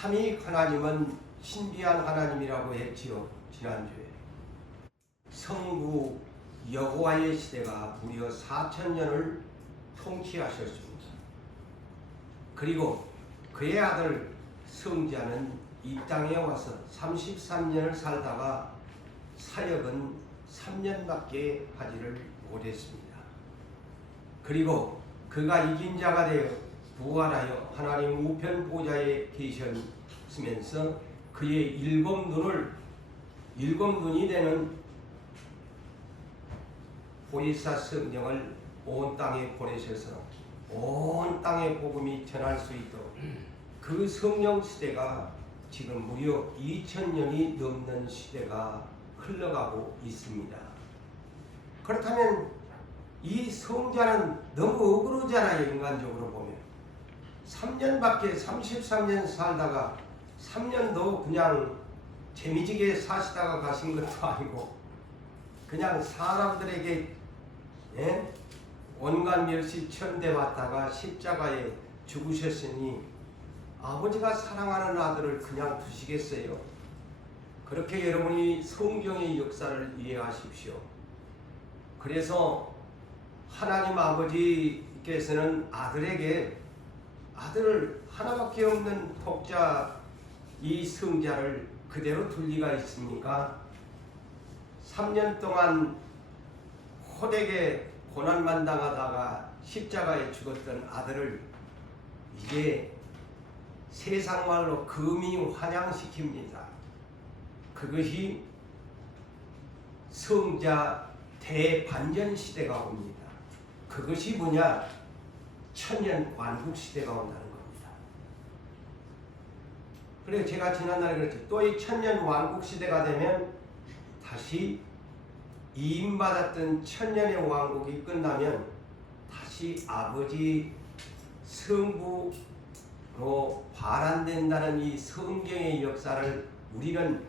삼위 하나님은 신비한 하나님이라고 했지요. 지난주에 성부 여호와의 시대가 무려 4000년을 통치하셨습니다. 그리고 그의 아들 성자는 이 땅에 와서 33년을 살다가 사역은 3년밖에 하지를 못했습니다. 그리고 그가 이긴 자가 되어 부활하여 하나님 우편 보좌에 계셨으면서 그의 일곱 눈이 되는 보리사 성령을 온 땅에 보내셔서 온 땅의 복음이 전할 수 있도록 그 성령 시대가 지금 무려 2000년이 넘는 시대가 흘러가고 있습니다. 그렇다면 이 성자는 너무 억울하잖아요. 인간적으로 보면 3년밖에 33년 살다가 3년도 그냥 재미지게 사시다가 가신 것도 아니고 그냥 사람들에게 온갖 멸시 천대받다가 십자가에 죽으셨으니 아버지가 사랑하는 아들을 그냥 두시겠어요? 그렇게 여러분이 성경의 역사를 이해하십시오. 그래서 하나님 아버지께서는 아들을 하나밖에 없는 독자 이 성자를 그대로 둘 리가 있습니까? 3년 동안 호되게 고난만 당하다가 십자가에 죽었던 아들을 이제 세상 말로 금이 환영시킵니다. 그것이 성자 대반전 시대가 옵니다. 그것이 뭐냐? 천년 왕국 시대가 온다는 겁니다. 그래서 제가 지난날에 그랬죠. 또 이 천년 왕국 시대가 되면 다시 이임받았던 천년의 왕국이 끝나면 다시 아버지 성부로 발안된다는 이 성경의 역사를 우리는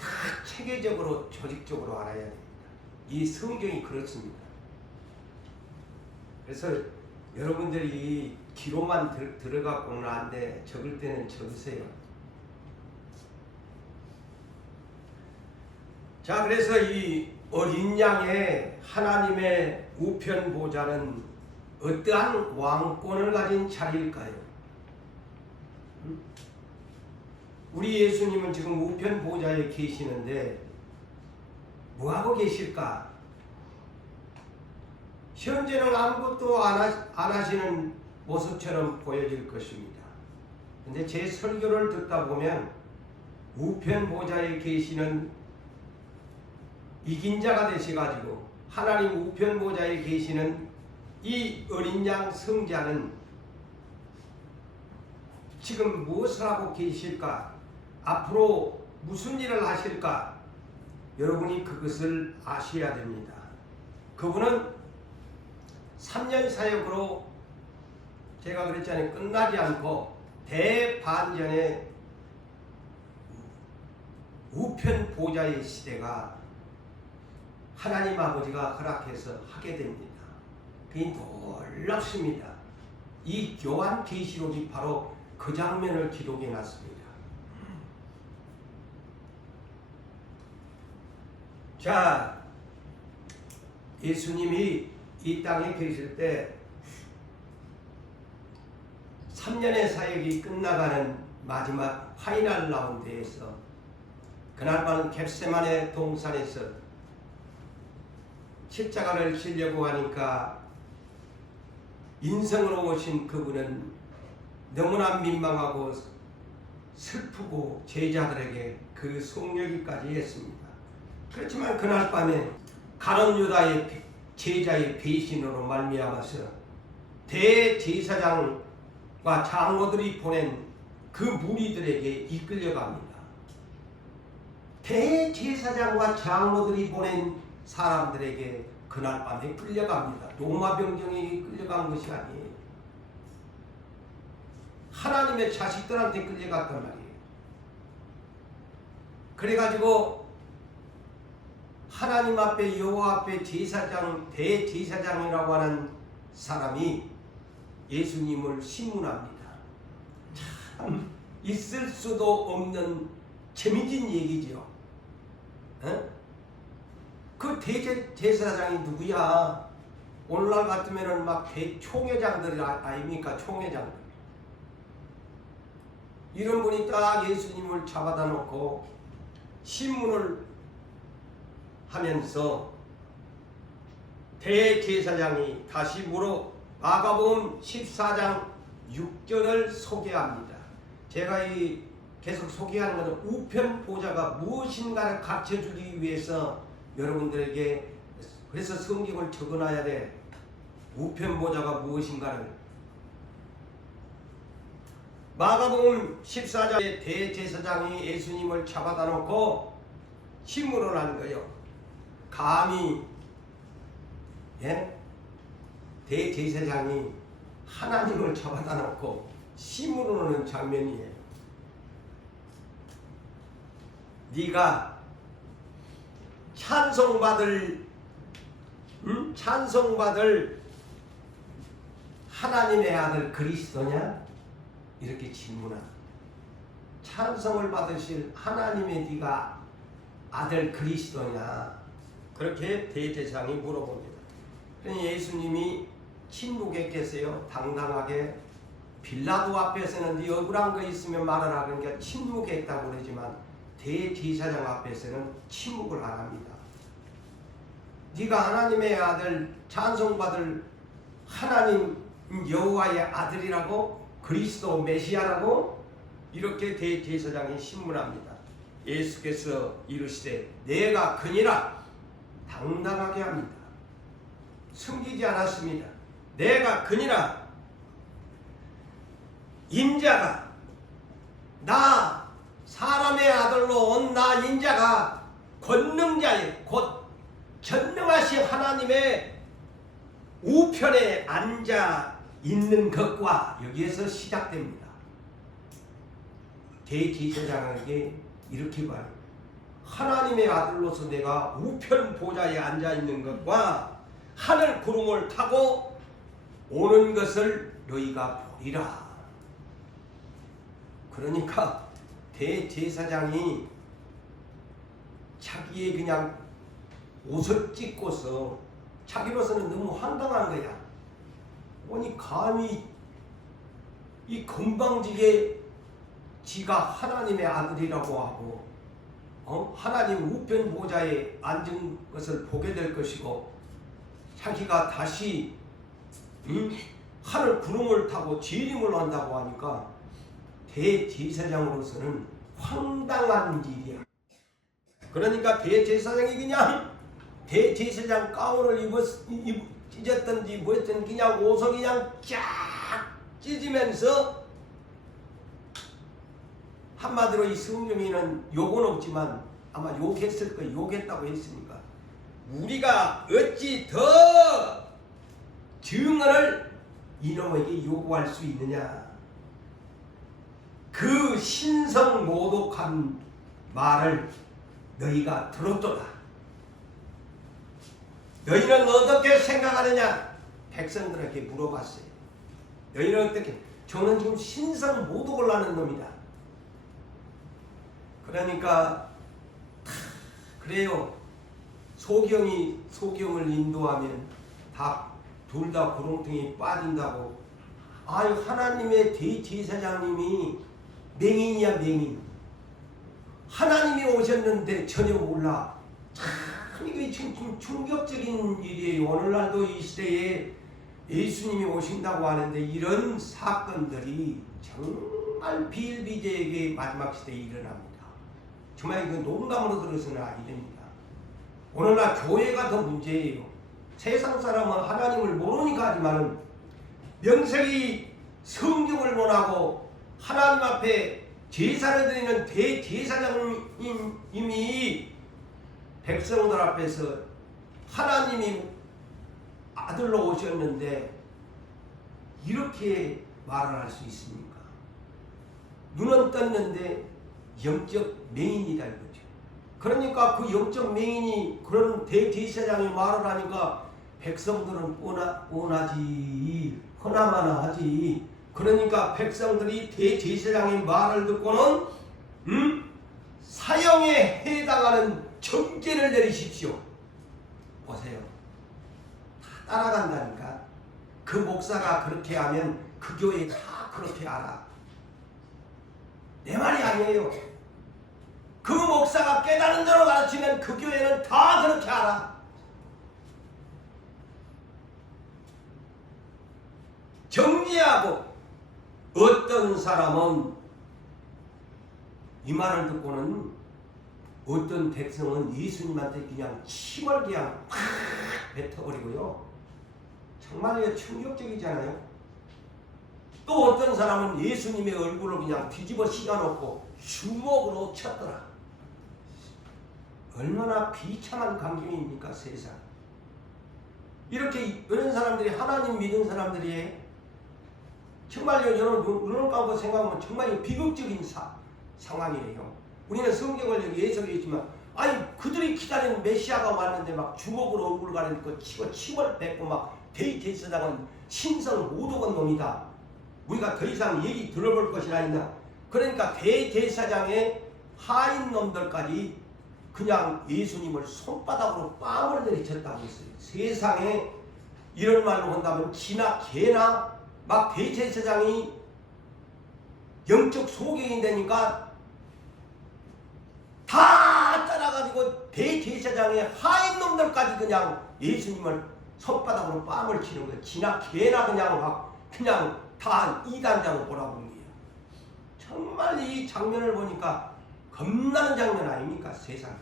다 체계적으로 조직적으로 알아야 됩니다. 이 성경이 그렇습니다. 그래서 여러분들이 기로만 들어가고는 안 돼. 적을 때는 적으세요. 자, 그래서 이 어린 양의 하나님의 우편 보좌는 어떠한 왕권을 가진 자리일까요? 우리 예수님은 지금 우편 보좌에 계시는데 뭐하고 계실까? 현재는 아무것도 안 하시는 모습처럼 보여질 것입니다. 근데 제 설교를 듣다 보면 우편 보좌에 계시는 이긴 자가 되셔가지고 하나님 우편 보좌에 계시는 이 어린 양 성자는 지금 무엇을 하고 계실까? 앞으로 무슨 일을 하실까? 여러분이 그것을 아셔야 됩니다. 그분은 3년 사역으로 제가 그랬잖아요. 끝나지 않고 대반전의 우편 보좌의 시대가 하나님 아버지가 허락해서 하게 됩니다. 그게 놀랍습니다. 이 요한 계시록이 바로 그 장면을 기록해 놨습니다. 자, 예수님이 이 땅에 계실 때 3년의 사역이 끝나가는 마지막 파이널 라운드에서 그날 밤 겟세마네 동산에서 십자가를 지려고 하니까 인성으로 오신 그분은 너무나 민망하고 슬프고 제자들에게 그 속력이까지 했습니다. 그렇지만 그날 밤에 가룟 유다의 제자의 배신으로 말미암아서 대제사장과 장로들이 보낸 그 무리들에게 이끌려갑니다. 대제사장과 장로들이 보낸 사람들에게 그날 밤에 끌려갑니다. 로마 병정에게 끌려간 것이 아니에요. 하나님의 자식들한테 끌려갔단 말이에요. 그래가지고 하나님 앞에 여호와 앞에 제사장, 대제사장이라고 하는 사람이 예수님을 신문합니다. 참 있을 수도 없는 재미진 얘기지요. 어? 그 대제사장이 누구야? 오늘날 같으면은 막 대총회장들이 아닙니까? 총회장들. 이런 분이 딱 예수님을 잡아다 놓고 신문을 하면서 대제사장이 다시 물어 마가복음 14장 6절을 소개합니다. 제가 계속 소개하는 것은 우편 보좌가 무엇인가를 가르쳐주기 위해서 여러분들에게 그래서 성경을 적어놔야 돼. 우편 보좌가 무엇인가를. 마가복음 14장에 대제사장이 예수님을 잡아다 놓고 신문을 한 거예요. 감히 대제사장이 하나님을 잡아다 놓고 신문을 하는 장면이에요. 네가 찬송받을 하나님의 아들 그리스도냐? 이렇게 질문합니다. 찬송을 받으실 하나님의 네가 아들 그리스도냐? 그렇게 대제사장이 물어봅니다. 그러니 예수님이 침묵했겠어요. 당당하게 빌라도 앞에서는 네 억울한 거 있으면 말하라 그러니까 침묵했다고 그러지만 대제사장 앞에서는 침묵을 안 합니다. 네가 하나님의 아들 찬송받을 하나님 여호와의 아들이라고 그리스도 메시아라고 이렇게 대제사장이 신문합니다. 예수께서 이르시되 내가 그니라 당당하게 합니다. 숨기지 않았습니다. 내가 그니라 인자가 나 사람의 아들로 온 나 인자가 권능자의 곧 전능하신 하나님의 우편에 앉아 있는 것과 여기에서 시작됩니다. 대제사장에게 이렇게 봐요. 하나님의 아들로서 내가 우편 보좌에 앉아 있는 것과 하늘 구름을 타고 오는 것을 너희가 보리라. 그러니까 대제사장이 자기의 그냥 옷을 찢고서 자기로서는 너무 황당한 거야. 아니 감히 이 건방지게 지가 하나님의 아들이라고 하고 하나님 우편 보좌에 앉은 것을 보게 될 것이고 자기가 다시 하늘 구름을 타고 재림을 한다고 하니까 대제사장으로서는 황당한 일이야. 그러니까 대제사장이 그냥 대제사장 가운을 찢었던지 뭐였든지 그냥 옷을 그냥 쫙 찢으면서 한마디로 이 성경에는 욕은 없지만 아마 욕했을 거예요. 욕했다고 했으니까 우리가 어찌 더 증언을 이놈에게 요구할 수 있느냐. 그 신성모독한 말을 너희가 들었도다. 너희는 어떻게 생각하느냐? 백성들에게 물어봤어요. 너희는 어떻게? 저는 지금 신성모독을 하는 놈이다. 그러니까 그래요. 소경을 인도하면 둘 다 구렁텅이 빠진다고. 아유 하나님의 대제사장님이 맹인이야 맹인. 하나님이 오셨는데 전혀 몰라. 참 이게 지금 충격적인 일이에요. 오늘날도 이 시대에 예수님이 오신다고 하는데 이런 사건들이 정말 비일비재하게 마지막 시대에 일어납니다. 정말 이거 농담으로 들어서는 아니됩니다. 오늘날 교회가 더 문제예요. 세상 사람은 하나님을 모르니까 하지만은 명색이 성경을 논하고 하나님 앞에 제사를 드리는 대제사장님이 백성들 앞에서 하나님이 아들로 오셨는데 이렇게 말을 할 수 있습니까? 눈은 떴는데 영적 맹인이다 이거죠. 그러니까 그 영적 맹인이 그런 대제사장이 말을 하니까 백성들은 뻔하지, 허나마나 하지. 그러니까 백성들이 대제사장의 말을 듣고는 사형에 해당하는 정죄를 내리십시오. 보세요. 다 따라간다니까. 그 목사가 그렇게 하면 그 교회 다 그렇게 알아. 내 말이 아니에요. 그 목사가 깨달은 대로 가르치면 그 교회는 다 그렇게 알아. 정죄하고 어떤 사람은 이 말을 듣고는 어떤 백성은 예수님한테 그냥 침을 그냥 팍 뱉어버리고요. 정말 충격적이잖아요. 또 어떤 사람은 예수님의 얼굴을 그냥 뒤집어 씌워놓고 주먹으로 쳤더라. 얼마나 비참한 광경입니까, 세상. 이렇게 이런 사람들이 하나님 믿은 사람들이 정말요, 여러분 눈을 감고 생각하면 정말 비극적인 상황이에요. 우리는 성경을 여기 해석했지만 아니 그들이 기다리는 메시아가 왔는데 막 주먹으로 얼굴 가리고 치고 침을 뱉고 막 대제사장은 신성 모독한 놈이다. 우리가 더 이상 얘기 들어볼 것이라 했나. 그러니까 대제사장의 하인 놈들까지 그냥 예수님을 손바닥으로 뺨을 내리쳤다고 했어요. 세상에 이런 말로 한다면 지나 개나 막 대제사장이 영적 소경이 되니까 다 따라가지고 대제사장의 하인 놈들까지 그냥 예수님을 손바닥으로 뺨을 치는 거예요. 지나 개나 그냥 다 이단자로 보라보는 거예요. 정말 이 장면을 보니까 겁나는 장면 아닙니까, 세상에.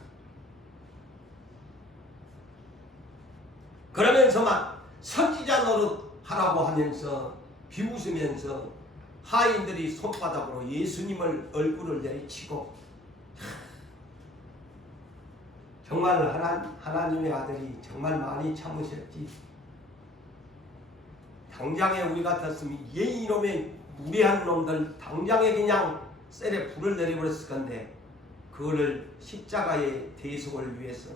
그러면서만 선지자 노릇 하라고 하면서 비웃으면서 하인들이 손바닥으로 예수님을 얼굴을 내리치고 정말 하나님의 아들이 정말 많이 참으셨지. 당장에 우리 같았으면 이놈의 무례한 놈들 당장에 그냥 셀에 불을 내려버렸을 건데 그거를 십자가의 대속을 위해서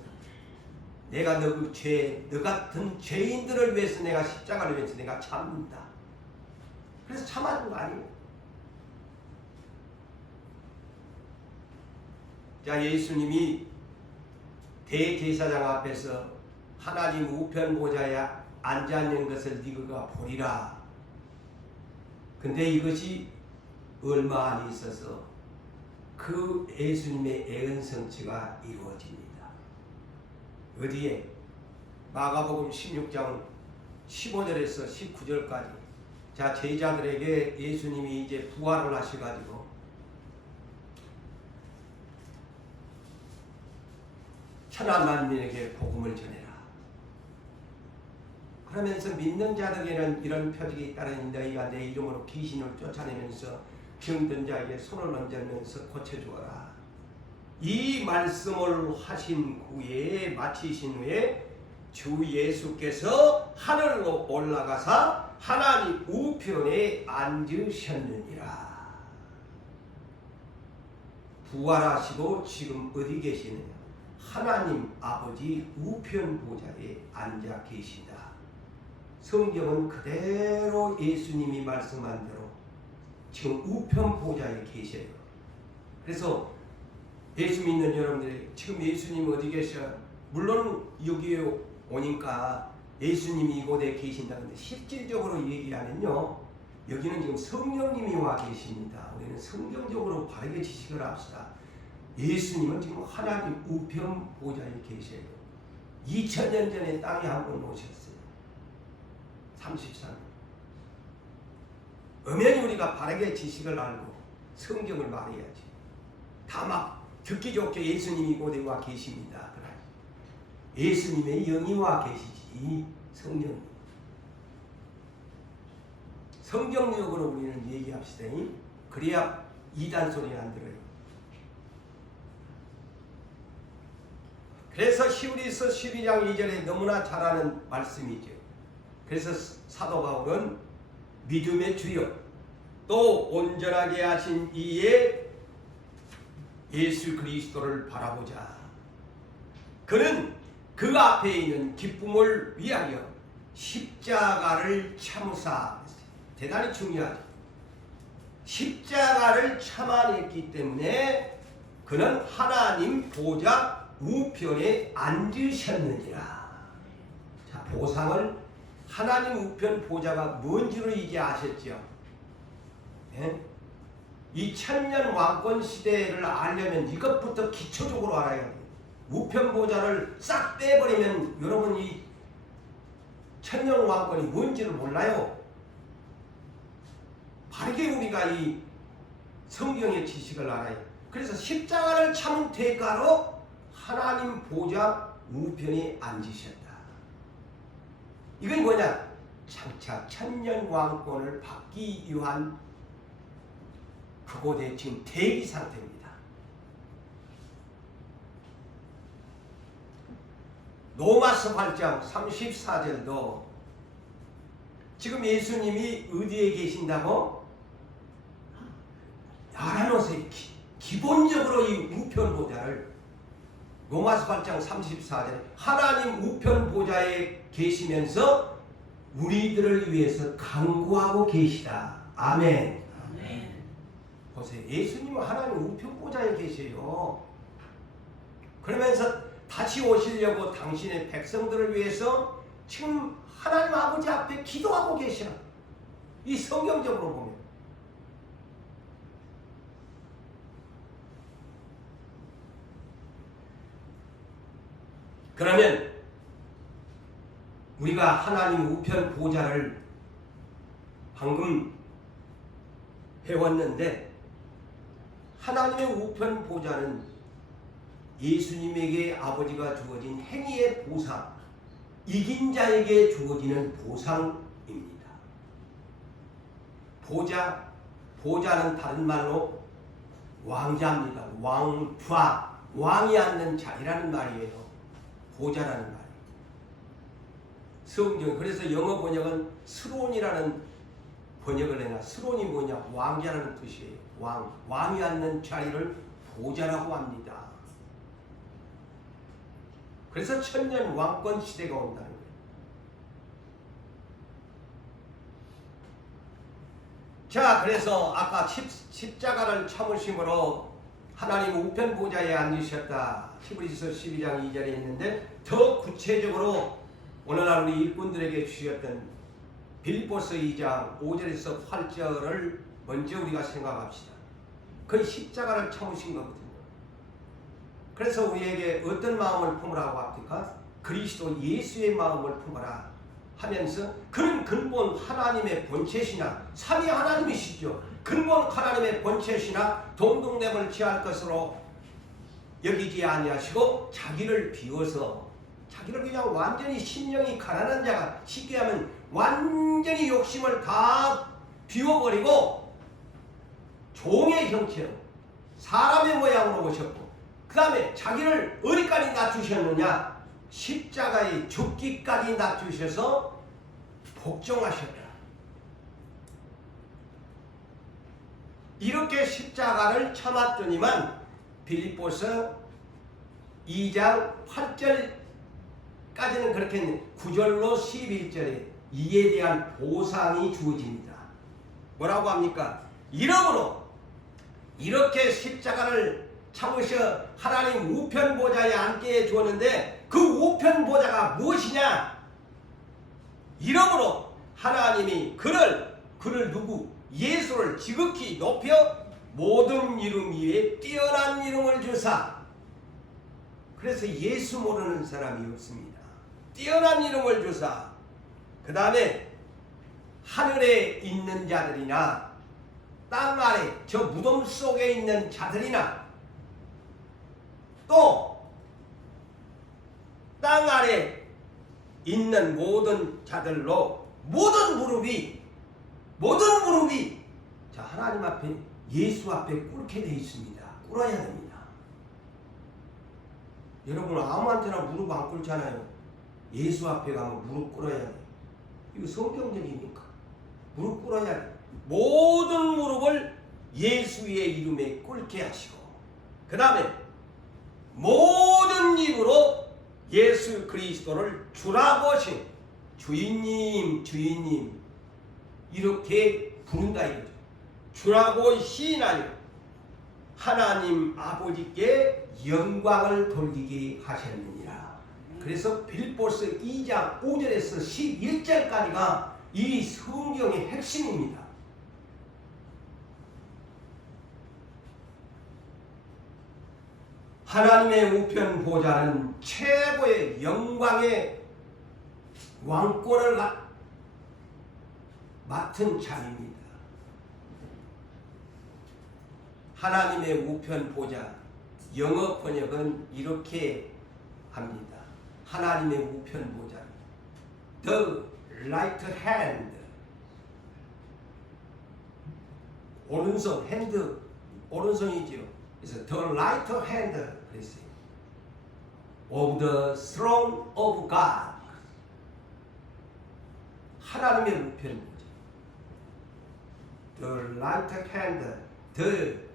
내가 너 같은 죄인들을 위해서 내가 십자가를 위해서 내가 참는다. 그래서 참아준 거 아니에요. 자, 예수님이 대제사장 앞에서 하나님 우편 보좌에 앉아 있는 것을 네가 보리라. 근데 이것이 얼마 안 있어서 그 예수님의 애은 성취가 이루어집니다. 어디에? 마가복음 16장 15절에서 19절까지. 자, 제자들에게 예수님이 이제 부활을 하셔가지고 천하 만민에게 복음을 전해라. 그러면서 믿는 자들에게는 이런 표적이 따르니 너희가 내 이름으로 귀신을 쫓아내면서 병든 자에게 손을 얹으면서 고쳐주어라. 이 말씀을 하신 후에 마치신 후에 주 예수께서 하늘로 올라가사 하나님 우편에 앉으셨느니라. 부활하시고 지금 어디 계시느냐? 하나님 아버지 우편 보좌에 앉아 계신다. 성경은 그대로 예수님이 말씀한 대로 지금 우편 보좌에 계셔요. 그래서 예수 믿는 여러분들이 지금 예수님 어디 계셔? 물론 여기에 오니까 예수님이 이곳에 계신다는데 실질적으로 얘기하면요, 여기는 지금 성령님이 와 계십니다. 우리는 성경적으로 바르게 지식을 합시다. 예수님은 지금 하나님 우편 보좌에 계셔요. 2000년 전에 땅에 한 번 오셨어요. 33년. 엄연히 우리가 바르게 지식을 알고 성경을 말해야지. 다 막 듣기 좋게 예수님이 이곳에 와 계십니다. 그래. 예수님의 영이 와 계시지. 성령. 성경적으로 우리는 얘기합시다. 그래야 이단 소리 안 들어요. 그래서 히브리서 12장 2절에 너무나 잘 아는 말씀이죠. 그래서 사도 바울은 믿음의 주여 또 온전하게 하신 이에 예수 그리스도를 바라보자. 그는 그 앞에 있는 기쁨을 위하여 십자가를 참으사. 대단히 중요하죠. 십자가를 참아냈기 때문에 그는 하나님 보좌 우편에 앉으셨느니라. 자, 보상을 하나님 우편 보좌가 뭔지를 이제 아셨죠? 네? 이 천년 왕권 시대를 알려면 이것부터 기초적으로 알아야 돼요. 우편 보좌를 싹 빼버리면 여러분 이 천년 왕권이 뭔지를 몰라요. 바르게 우리가 이 성경의 지식을 알아요. 그래서 십자가를 참은 대가로 하나님 보좌 우편에 앉으셨다. 이건 뭐냐? 장차 천년 왕권을 받기 위한 그곳에 지금 대기 상태입니다. 로마서 8장 34절도 지금 예수님이 어디에 계신다고? 알아놓으세요. 기본적으로 이 우편 보좌를 로마서 8장 34절에 하나님 우편 보좌에 계시면서 우리들을 위해서 간구하고 계시다. 아멘. 아멘. 보세요. 예수님은 하나님 우편 보좌에 계세요. 그러면서 다시 오시려고 당신의 백성들을 위해서 지금 하나님 아버지 앞에 기도하고 계셔. 이 성경적으로 보면. 그러면 우리가 하나님 우편 보좌를 방금 해왔는데 하나님의 우편 보좌는 예수님에게 아버지가 주어진 행위의 보상, 이긴 자에게 주어지는 보상입니다. 보좌는 다른 말로 왕자입니다. 왕좌, 왕이 앉는 자리라는 말이에요. 보좌라는 말이에요. 성경, 그래서 영어 번역은 스론이라는 번역을 해놔. 스론이 뭐냐? 왕자라는 뜻이에요. 왕이 앉는 자리를 보좌라고 합니다. 그래서 천년 왕권 시대가 온다는 거예요. 자, 그래서 아까 십자가를 참으심으로 하나님 우편 보좌에 앉으셨다. 히브리서 12장 2절에 있는데 더 구체적으로 오늘날 우리 일꾼들에게 주셨던 빌립보서 2장 5절에서 8절을 먼저 우리가 생각합시다. 그 십자가를 참으신 거거든요. 그래서 우리에게 어떤 마음을 품으라고 합니까? 그리스도 예수의 마음을 품어라 하면서 그는 근본 하나님의 본체시나 삼위 하나님이시죠. 근본 하나님의 본체시나 동등됨을 취할 것으로 여기지 아니하시고 자기를 비워서 자기를 그냥 완전히 심령이 가난한 자가 쉽게 하면 완전히 욕심을 다 비워버리고 종의 형체로 사람의 모양으로 오셨고 그 다음에 자기를 어디까지 낮추셨느냐? 십자가에 죽기까지 낮추셔서 복종하셨다. 이렇게 십자가를 참았더니만 빌립보서 2장 8절까지는 그렇게 했는데 9절로 11절에 이에 대한 보상이 주어집니다. 뭐라고 합니까? 이러므로 이렇게 십자가를 참으셔 하나님 우편 보좌에 앉게 해주었는데 그 우편 보좌가 무엇이냐? 이러므로 하나님이 그를 누구? 예수를 지극히 높여 모든 이름 위에 뛰어난 이름을 주사. 그래서 예수 모르는 사람이 없습니다. 뛰어난 이름을 주사. 그 다음에 하늘에 있는 자들이나 땅 아래 저 무덤 속에 있는 자들이나 또 땅 아래 있는 모든 자들로 모든 무릎이 자 하나님 앞에 예수 앞에 꿇게 되어 있습니다. 꿇어야 됩니다. 여러분 아무한테나 무릎 안 꿇잖아요. 예수 앞에 가면 무릎 꿇어야 돼요. 이거 성경적입니까? 무릎 꿇어야 돼요. 모든 무릎을 예수의 이름에 꿇게 하시고 그 다음에 모든 입으로 예수 그리스도를 주라고 하신 주인님 이렇게 부른다 이거죠. 주라고 시인하여 하나님 아버지께 영광을 돌리게 하셨느니라. 그래서 빌보스 2장 5절에서 11절까지가 이 성경의 핵심입니다. 하나님의 우편 보좌는 최고의 영광의 왕권을 맡은 자입니다. 하나님의 우편 보좌, 영어 번역은 이렇게 합니다. 하나님의 우편 보좌, the right hand, 오른손, 핸드, 오른손이죠. 그래서 the right hand 그랬어요. of the throne of God, 하나님의 우편 보좌, the right hand, the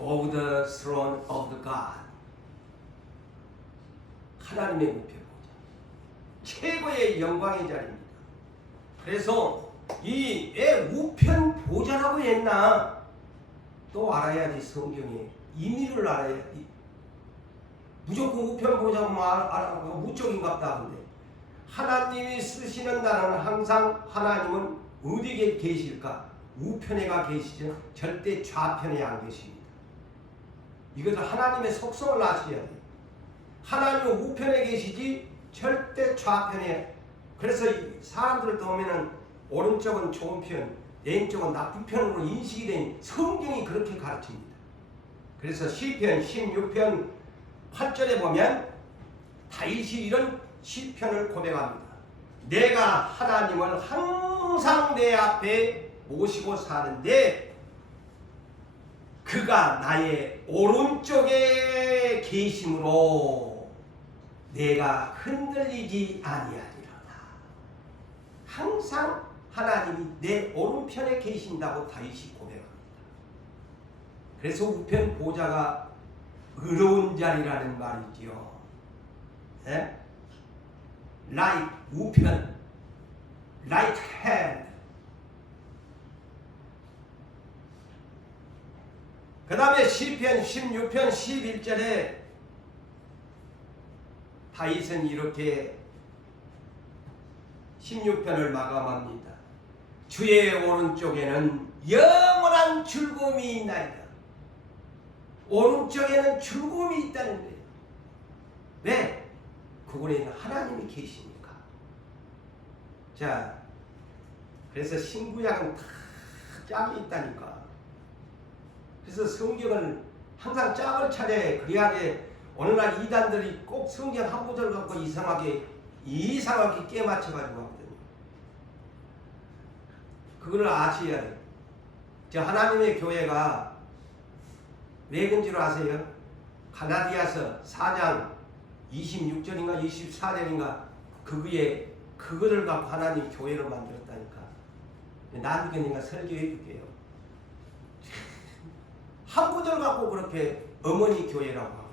of the throne of the God, 하나님의 우편 보좌, 최고의 영광의 자리입니다. 그래서 이 왜 우편 보좌라고 했나 또 알아야지. 성경의 의미를 알아야지. 무조건 우편 보좌만 알아보고 무적인갑다 하는데, 하나님이 쓰시는 나라는 항상 하나님은 어디에 계실까? 우편에가 계시죠. 절대 좌편에 안 계십니다. 이것을 하나님의 속성을 아셔야 돼요. 하나님은 우편에 계시지 절대 좌편에. 그래서 사람들을 보면은 오른쪽은 좋은 편, 왼쪽은 나쁜 편으로 인식이 된 성경이 그렇게 가르칩니다. 그래서 시편 16편 8절에 보면 다윗이 이런 시편을 고백합니다. 내가 하나님을 항상 내 앞에 모시고 사는데 그가 나의 오른쪽에 계심으로 내가 흔들리지 아니하리로다. 항상 하나님이 내 오른편에 계신다고 다윗이 고백합니다. 그래서 우편 보좌가 의로운 자리라는 말이지요. 네? right, 우편, right hand. 그 다음에 시편 16편 11절에 다윗은 이렇게 16편을 마감합니다. 주의 오른쪽에는 영원한 즐거움이 있나이다. 오른쪽에는 즐거움이 있다는 거예요. 왜? 그곳에는 하나님이 계시니까. 자, 그래서 신구약은 다 짝이 있다니까. 그래서 성경은 항상 짝을 찾아야 그래야지. 오늘날 이단들이 꼭 성경 한 구절 갖고 이상하게 깨 맞춰가지고 하거든요. 그걸 아셔야 돼요. 저 하나님의 교회가 왜 그런지로 아세요? 가나디아서 4장 26절인가 24절인가 그거를 갖고 하나님 교회를 만들었다니까. 나중에 내가 설교해 줄게요. 한 구절 갖고 그렇게 어머니 교회라고 하고.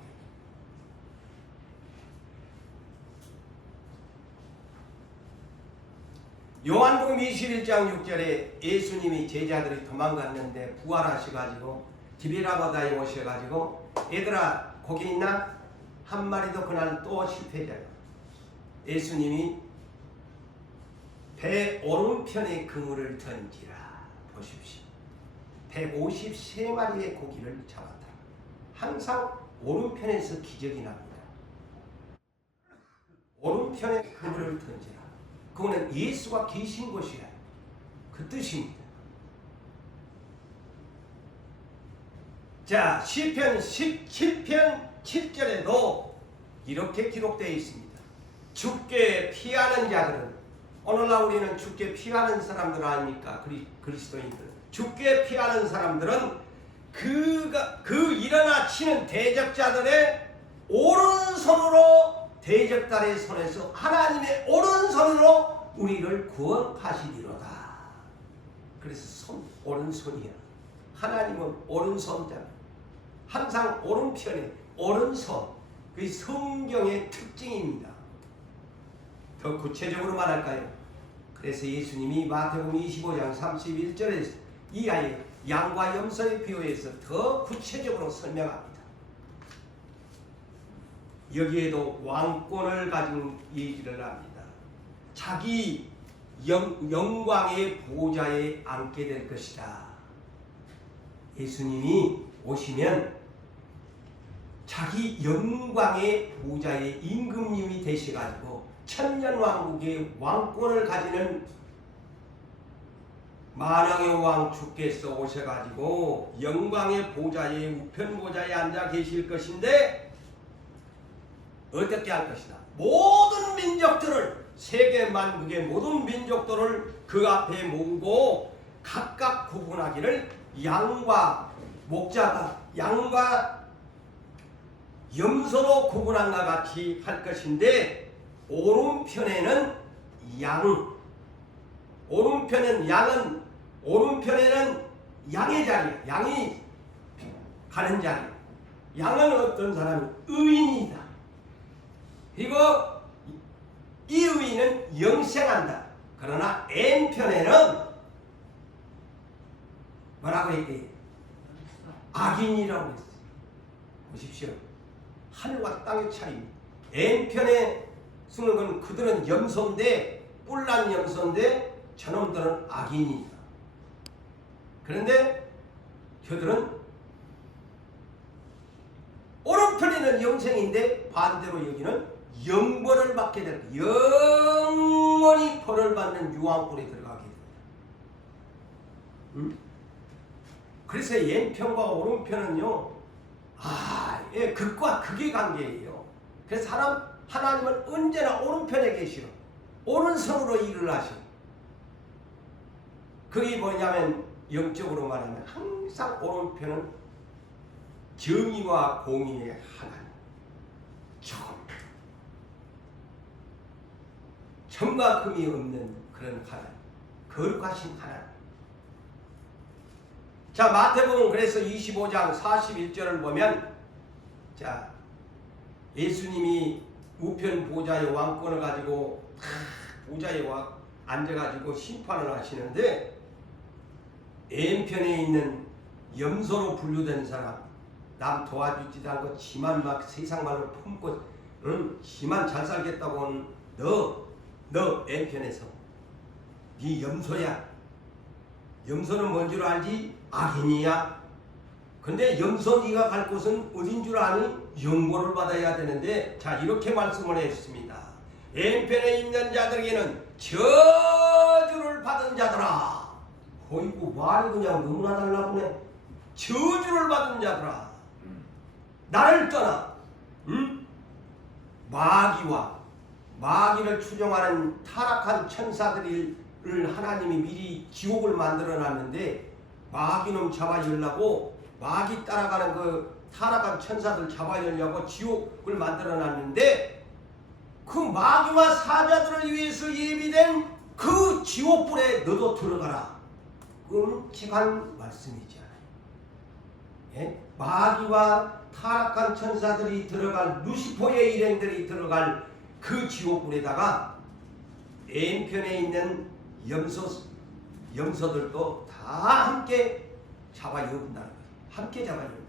요한복음 21장 6절에 예수님이 제자들이 도망갔는데 부활하셔가지고 디베라바다에 오셔가지고 얘들아 거기 있나? 한 마리도 그날 또 실패자요. 예수님이 배 오른편에 그물을 던지라. 보십시오. 153마리의 고기를 잡았다. 항상 오른편에서 기적이 납니다. 오른편에 그물을 던지라. 그거는 예수가 계신 곳이야. 그 뜻입니다. 자, 시편 17편 7절에도 이렇게 기록되어 있습니다. 주께 피하는 자들은, 오늘날 우리는 주께 피하는 사람들 아닙니까? 그리스도인들. 주께 피하는 사람들은 그 일어나 치는 대적자들의 오른손으로, 대적자의 손에서 하나님의 오른손으로 우리를 구원하시리로다. 그래서 오른손이야. 하나님은 오른손자. 항상 오른편에 오른손. 그게 성경의 특징입니다. 더 구체적으로 말할까요? 그래서 예수님이 마태복음 25장 31절에 이하에 양과 염소의 비유에서 더 구체적으로 설명합니다. 여기에도 왕권을 가진 얘기를 합니다. 자기 영광의 보좌에 앉게 될 것이다. 예수님이 오시면 자기 영광의 보좌의 임금님이 되셔가지고 천년왕국의 왕권을 가지는 만왕의 왕 주께서 오셔가지고 영광의 보좌에 우편 보좌에 앉아 계실 것인데 어떻게 할 것이다. 모든 민족들을 세계 만국의 모든 민족들을 그 앞에 모으고 각각 구분하기를 양과 목자가 양과 염소로 구분한과 같이 할 것인데 오른편에는 오른편에는 양의 자리, 양이 가는 자리. 양은 어떤 사람이 의인이다. 그리고 이 의인은 영생한다. 그러나 N편에는 뭐라고 했대요? 악인이라고 했어요. 보십시오. 하늘과 땅의 차이입니다. N편에 쓰는 건 그들은 염소인데 뿔난 염소인데 저놈들은 악인이다. 그런데 저들은 오른편에는 영생인데 반대로 여기는 영벌을 받게 될 거예요. 영원히 벌을 받는 유황불에 들어가게 됩니다. 그래서 왼편과 오른편은요, 극과 극의 관계예요. 그래서 하나님은 언제나 오른편에 계시오. 오른손으로 일을 하시오. 그게 뭐냐면 영적으로 말하면 항상 오른편은 정의와 공의의 하나님, 점과 금이 없는 그런 하나님, 거룩하신 하나님. 자, 마태복음 그래서 25장 41절을 보면, 자, 예수님이 우편 보좌의 왕권을 가지고 보좌에 앉아가지고 심판을 하시는데, 왼편에 있는 염소로 분류된 사람, 남 도와주지도 않고 지만 막 세상 말로 품고 지만 잘 살겠다고 하는 너 왼편에서 네 염소야. 염소는 뭔 줄 알지? 악인이야. 근데 염소 네가 갈 곳은 어딘 줄 아니? 영고를 받아야 되는데, 자, 이렇게 말씀을 했습니다. 왼편에 있는 자들에게는 저주를 받은 자들아. 어이구, 말이 그냥 너무나 달라보네. 저주를 받은 자들아, 나를 떠나 마귀를 추종하는 타락한 천사들을 하나님이 미리 지옥을 만들어 놨는데, 마귀놈 잡아주려고 마귀 따라가는 그 타락한 천사들 잡아주려고 지옥을 만들어 놨는데, 그 마귀와 사자들을 위해서 예비된 그 지옥불에 너도 들어가라. 끔찍한 말씀이지 않아요. 예? 마귀와 타락한 천사들이 들어갈, 루시퍼의 일행들이 들어갈 그 지옥불에다가 왼편에 있는 염소들도 다 함께 잡아야 된다는 거예요. 함께 잡아야 된다.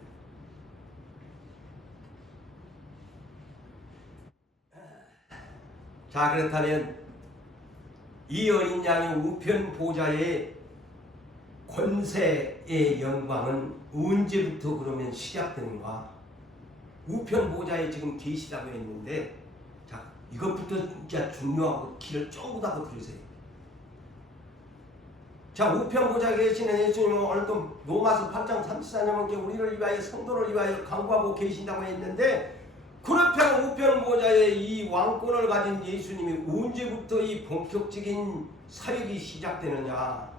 자, 그렇다면 이 어린 양의 우편 보좌의 권세의 영광은 언제부터 그러면 시작되는가? 우편 보좌에 지금 계시다고 했는데, 자, 이것부터 진짜 중요하고 귀를 쫑긋하고 들으세요. 자, 우편 보좌에 계시는 예수님은 오늘 또 로마서 8장 34절에 우리를 위하여 성도를 위하여 간구하고 계신다고 했는데, 그렇게 우편 보좌의 이 왕권을 가진 예수님이 언제부터 이 본격적인 사역이 시작되느냐?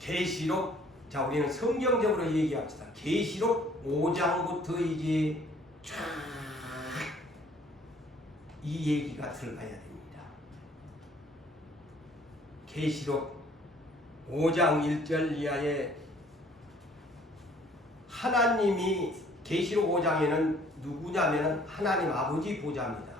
계시록, 자, 우리는 성경적으로 얘기합시다. 계시록 5장부터 이제 쫙 이 얘기가 들어가야 됩니다. 계시록 5장 1절 이하에 하나님이 계시록 5장에는 누구냐면 하나님 아버지 보좌입니다.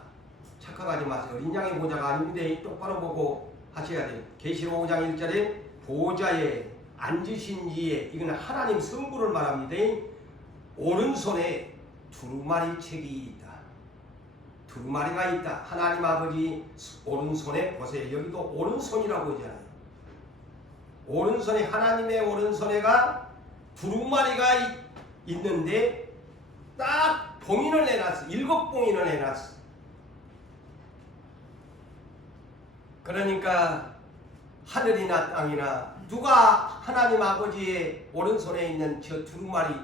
착각하지 마세요. 어린 양의 보좌가 아닌데 똑바로 보고 하셔야 돼요. 계시록 5장 1절에 보좌에 앉으신 이에, 이거는 하나님 성부를 말합니다. 오른손에 두루마리 책이 있다. 두루마리가 있다. 하나님 아버지 오른손에 보세요. 여기도 오른손이라고 하잖아요. 오른손에, 하나님의 오른손에가 두루마리가 있는데 딱 봉인을 해놨어. 7봉인을 해놨어. 그러니까 하늘이나 땅이나 누가 하나님 아버지의 오른손에 있는 저 두루마리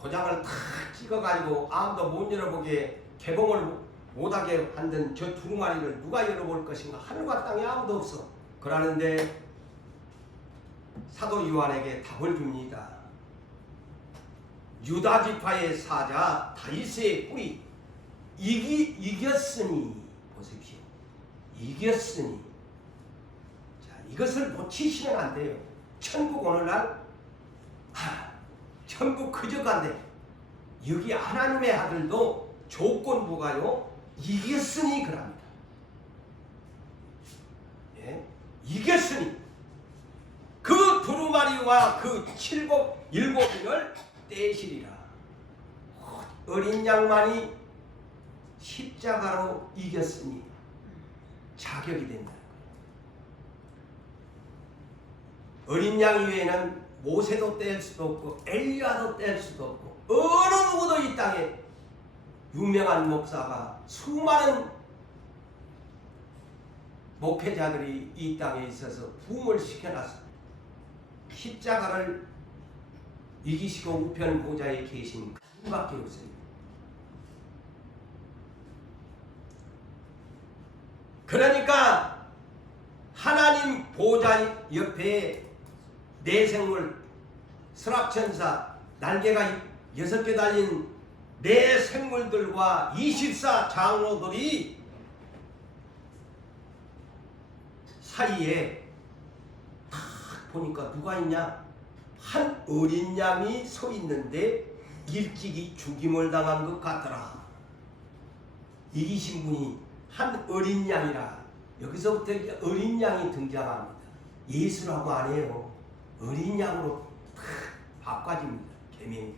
도장을 탁 찍어가지고 아무도 못 열어보게 개봉을 못하게 만든 저 두루마리를 누가 열어볼 것인가? 하늘과 땅에 아무도 없어. 그러는데 사도 요한에게 답을 줍니다. 유다 지파의 사자 다윗의 뿌리 이겼으니, 보십시오. 이겼으니. 자, 이것을 놓치시면 안 돼요. 천국 오늘날 천국 그저 간대. 여기 하나님의 아들도 조건부가요 이겼으니 그럽니다. 예? 이겼으니 그 두루마리와 그 일곱을 떼시리라. 어린 양만이 십자가로 이겼으니 자격이 된다. 어린 양 이외에는 모세도 뗄 수도 없고 엘리야도 뗄 수도 없고 어느 누구도 이 땅에 유명한 목사가 수많은 목회자들이 이 땅에 있어서 부흥을 시켜놨습니다. 십자가를 이기시고 우편 보좌에 계신 그분밖에 없습니다. 그러니까 하나님 보좌 옆에 내생물, 스락천사, 날개가 6개 달린 내 생물들과 24 장로들이 사이에 딱 보니까 누가 있냐? 한 어린 양이 서 있는데 일찍이 죽임을 당한 것 같더라. 이기신 분이 한 어린 양이라. 여기서부터 어린 양이 등장합니다. 예수라고 안 해요. 어린 양으로 바꿔집니다. 계명이.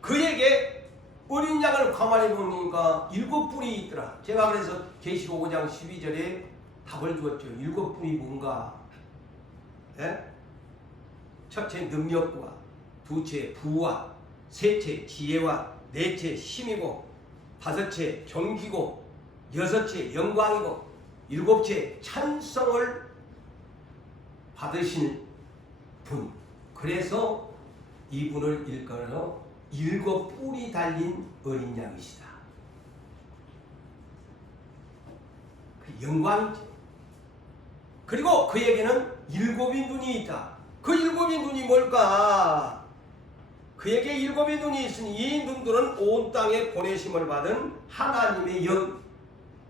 그에게 어린 양을 가만히 보니까 7뿔이 있더라. 제가 그래서 계시록 5장 12절에 답을 주었죠. 7뿔이 뭔가? 예? 첫째 능력과, 두째 부와, 셋째 지혜와, 넷째 힘이고, 다섯째 존귀고, 여섯째 영광이고, 일곱째 찬성을 받으신 분. 그래서 이분을 일컬어 7뿔이 달린 어린 양이시다. 그 영광이죠. 그리고 그에게는 7이 눈이 있다. 그 7이 눈이 뭘까? 그에게 7의 눈이 있으니 이 눈들은 온 땅에 보내심을 받은 하나님의 영,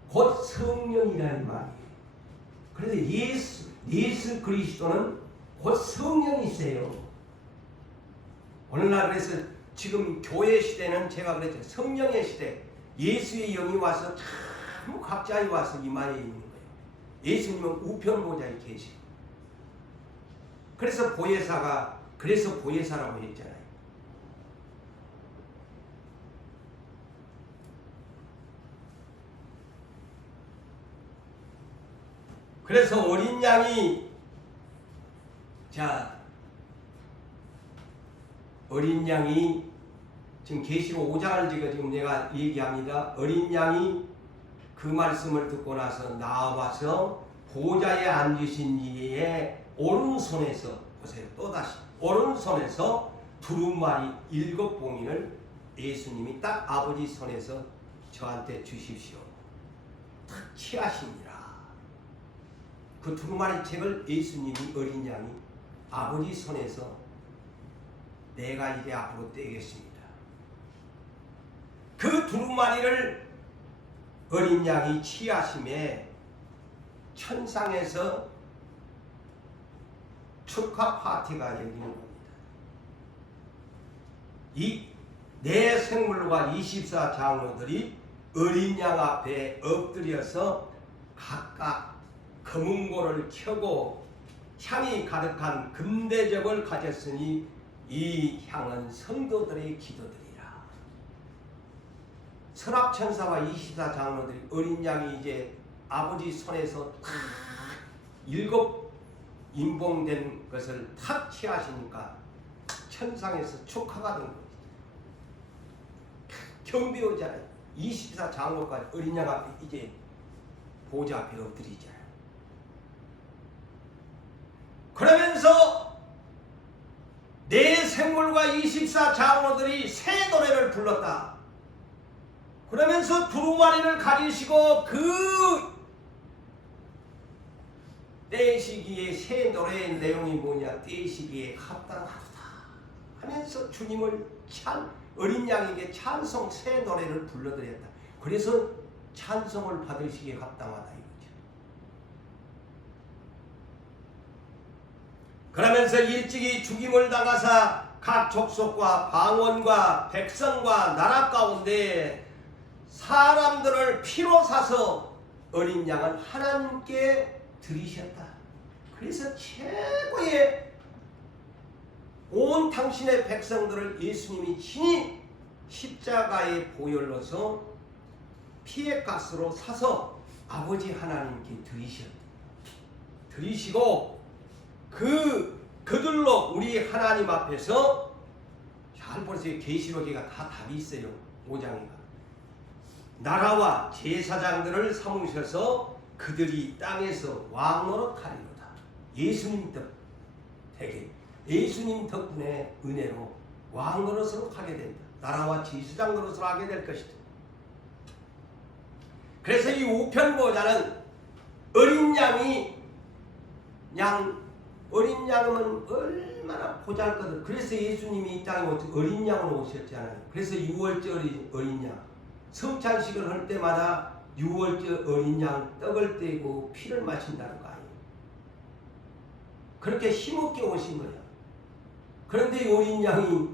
곧 성령이라는 말이에요. 그래서 예수 그리스도는 곧 성령이세요. 오늘날 그래서 지금 교회 시대는 제가 그랬죠. 성령의 시대. 예수의 영이 와서 참 각자에 와서 이마에 있는 거예요. 예수님은 우편 보좌에 계시고. 그래서 보혜사라고 했잖아요. 그래서 어린 양이, 어린 양이 지금 계시록 5장을 지금 내가 얘기합니다. 어린 양이 그 말씀을 듣고 나서 나와서 보좌에 앉으신 이의 오른손에서, 보세요, 또다시 오른손에서 두루마리 7봉인을 예수님이 딱 아버지 손에서 저한테 주십시오. 탁 취하십니다. 그 두루마리 책을 예수님이, 어린 양이 아버지 손에서 내가 이제 앞으로 떼겠습니다. 그 두루마리를 어린 양이 취하심에 천상에서 축하 파티가 열리는 겁니다. 이 내 생물과 24장로들이 어린 양 앞에 엎드려서 각각 금은고를 켜고 향이 가득한 금대접을 가졌으니 이 향은 성도들의 기도들이라. 설악천사와 24장로들이 어린 양이 이제 아버지 손에서 탁 7 임봉된 것을 탁 취하시니까 천상에서 축하가 된 거예요. 경배오잖아요. 24장로까지 어린 양 앞에 이제 보좌 앞에 엎드리잖아요. 그러면서 내 생물과 24장로들이 새 노래를 불렀다. 그러면서 두루마리를 가지시고 그 떼시기의 새 노래의 내용이 뭐냐? 떼시기에 합당하도다 하면서 주님을 어린 양에게 찬송 새 노래를 불러드렸다. 그래서 찬송을 받으시기에 합당하다 이거죠. 그러면서 일찍이 죽임을 당하사 각 족속과 방언과 백성과 나라 가운데 사람들을 피로 사서 어린 양은 하나님께 드리셨다. 그래서 최고의 온 당신의 백성들을 예수님이 친히 십자가의 보혈로서 피의 값으로 사서 아버지 하나님께 드리시고 그들로 우리 하나님 앞에서 잘 보세요. 계시록에가 다 답이 있어요. 5장에가 나라와 제사장들을 삼으셔서 그들이 땅에서 왕노릇하리로다. 예수님 예수님 덕분에 은혜로 왕노릇으로 하게 된다. 나라와 제사장 노릇을 하게 될 것이다. 그래서 이 우편보좌는 어린 양은 얼마나 보잘것없. 그래서 예수님이 이 땅에 어린 양으로 오셨잖아요. 그래서 6월절 어린 양, 성찬식을 할 때마다 6월절 어린 양 떡을 떼고 피를 마신다는 거 아니에요. 그렇게 힘없게 오신 거예요. 그런데 이 어린 양이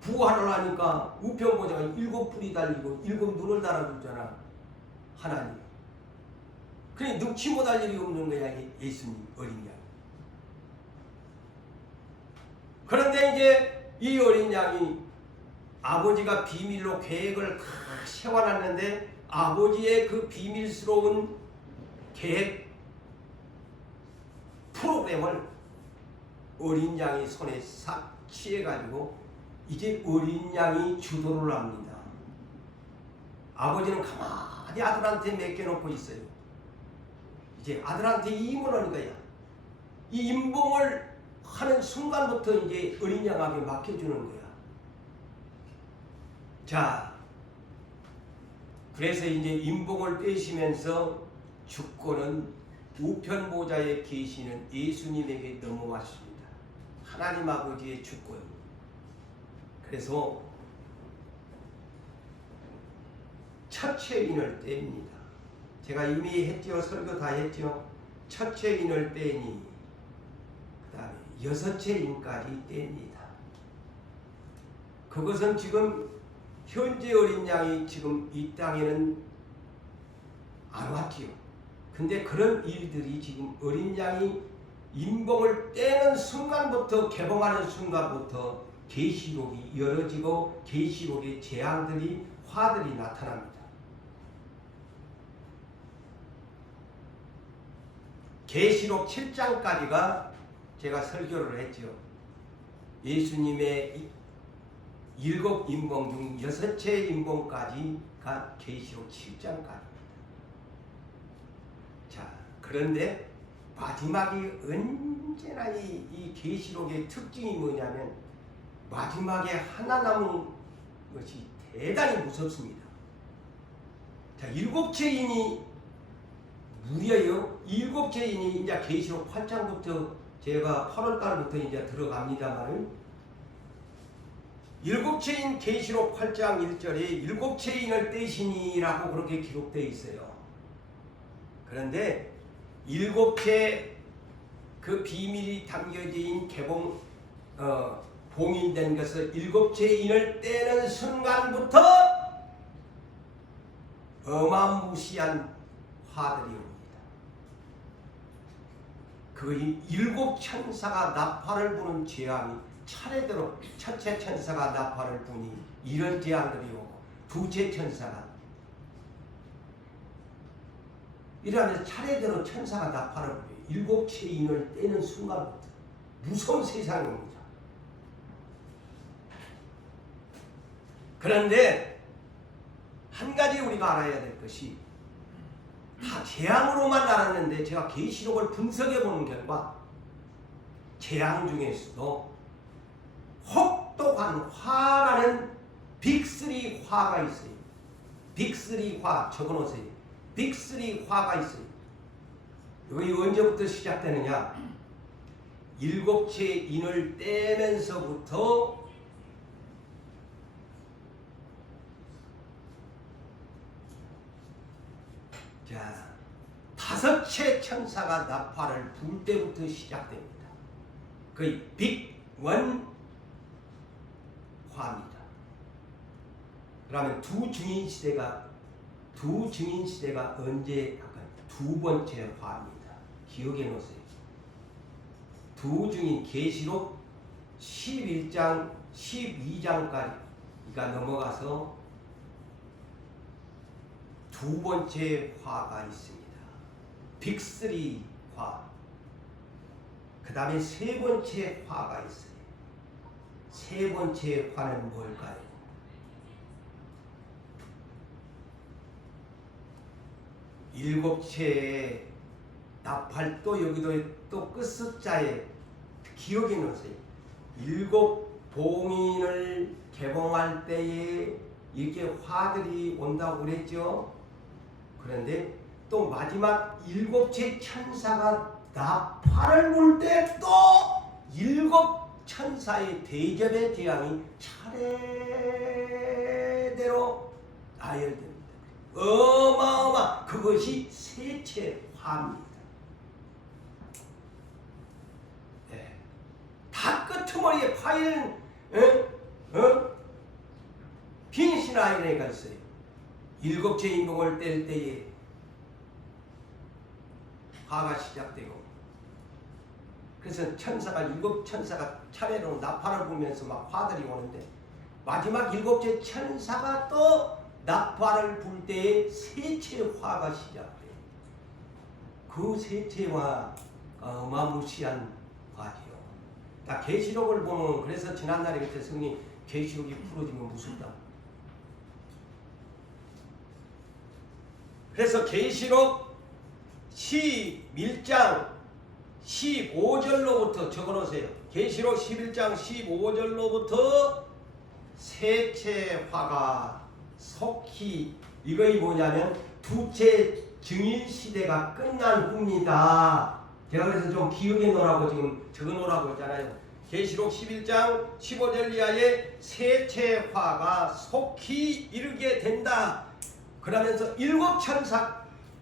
부활을 하니까 우편보좌가 7뿔이 달리고 7 눈을 달아주잖아. 하나님. 그래 늑치 못할 일이 없는 거야. 예수님 어린 양. 그런데 이제 이 어린 양이 아버지가 비밀로 계획을 다 세워놨는데 아버지의 그 비밀스러운 계획 프로그램을 어린 양이 손에 싹 취해가지고 이제 어린 양이 주도를 합니다. 아버지는 가만히 아들한테 맡겨놓고 있어요. 이제 아들한테 임을 하는 거야. 이 임봉을 하는 순간부터 이제 어린 양에게 맡겨주는 거야. 자, 그래서 이제 임봉을 떼시면서 주권은 우편보좌에 계시는 예수님에게 넘어왔습니다. 하나님 아버지의 주권. 그래서 첫째 인을 뗍니다. 제가 이미 했죠. 설교 다 했죠. 첫째 인을 떼니 그 다음에 여섯째 인까지 뗍니다. 그것은 지금 현재 어린 양이 지금 이 땅에는 안 왔지요. 근데 그런 일들이 지금 어린 양이 임봉을 떼는 순간부터 개봉하는 순간부터 계시록이 열어지고 계시록의 재앙들이 화들이 나타납니다. 계시록 7장까지가 제가 설교를 했죠. 예수님의 7 임봉 중 6째 임봉까지가 계시록 7장까지입니다. 자, 그런데 마지막이 언제나 이 계시록의 특징이 뭐냐면 마지막에 하나 남은 것이 대단히 무섭습니다. 자, 7째 인이 무려요. 7째 인이 이제 계시록 8장부터 제가 8월달부터 이제 들어갑니다만 7째 인 계시록 8장 1절에 7째 인을 떼시니라고 그렇게 기록되어 있어요. 그런데 7째 그 비밀이 담겨진 개봉 봉인된 것을 일곱째 인을 떼는 순간부터 어마무시한 화들이 옵니다. 그 일곱 천사가 나팔을 부는 재앙이 차례대로 첫째 천사가 나팔을 부니 이런 재앙들이 오고 두째 천사가 이러면서 차례대로 천사가 나팔을 부니 일곱째 인을 떼는 순간부터 무서운 세상이 옵니다. 그런데 한 가지 우리가 알아야 될 것이 다 재앙으로만 알았는데 제가 계시록을 분석해 보는 결과 재앙 중에서도 혹독한 화라는 빅3 화가 있어요. 빅3 화 적어놓으세요. 빅3 화가 있어요. 이게 언제부터 시작되느냐? 일곱째 인을 떼면서부터 자, 다섯째 천사가 나팔을 불 때부터 시작됩니다. 거의 빅1 화입니다. 그러면 두 증인 시대가 언제 할까요? 두 번째 화입니다. 기억해 놓으세요. 두 증인 계시록 11장 12장까지가 넘어가서 두 번째 화가 있습니다. 빅3 화. 그 다음에 세 번째 화가 있어요. 세 번째 화는 뭘까요? 일곱째 나팔 또 여기도 또 끝숫자에 기억해 놓으세요. 일곱 봉인을 개봉할 때에 이렇게 화들이 온다고 그랬죠. 그런데 또 마지막 일곱째 천사가 나팔을 불 때 또 일곱 천사의 대접의 재앙이 차례대로 나열됩니다. 어마어마 그것이 셋째 화입니다. 네. 다 끄트머리에 파이는 빈신 아이네가 있어요. 일곱째 인복을 뗄 때에 화가 시작되고 그래서 일곱 천사가 차례로 나팔을 불면서 막 화들이 오는데 마지막 일곱째 천사가 또 나팔을 불 때에 셋째 화가 시작돼요. 그 셋째 화가 어마무시한 화지요. 나 계시록을 보면 그래서 지난날에 그때 성님 계시록이 풀어지면 무섭다. 그래서 계시록 11장 15절로부터 적어놓으세요. 계시록 11장 15절로부터 셋째 화가 속히 이거이 뭐냐면 두째 증인 시대가 끝난 후입니다. 제가 그래서 좀 기억해 놓으라고 지금 적어 놓으라고 했잖아요. 계시록 11장 15절 이하에 셋째 화가 속히 이르게 된다. 그러면서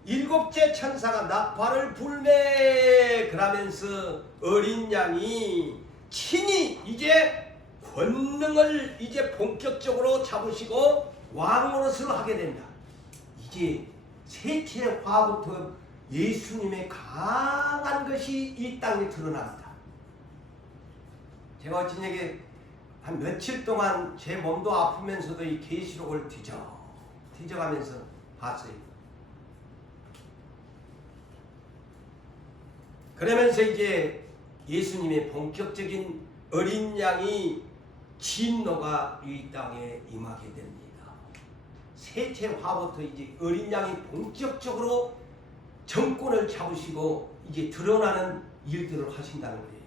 일곱째 천사가 나팔을 불매 그러면서 어린 양이 친히 이제 권능을 이제 본격적으로 잡으시고 왕 노릇을 하게 된다. 이제 셋째 화부터 예수님의 강한 것이 이 땅에 드러납니다. 제가 어찌되게 한 며칠 동안 제 몸도 아프면서도 이 계시록을 뒤져가면서 봤어요. 그러면서 이제 예수님의 본격적인 어린 양이 진노가 이 땅에 임하게 됩니다. 셋째 화부터 이제 어린 양이 본격적으로 정권을 잡으시고 이제 드러나는 일들을 하신다는 거예요.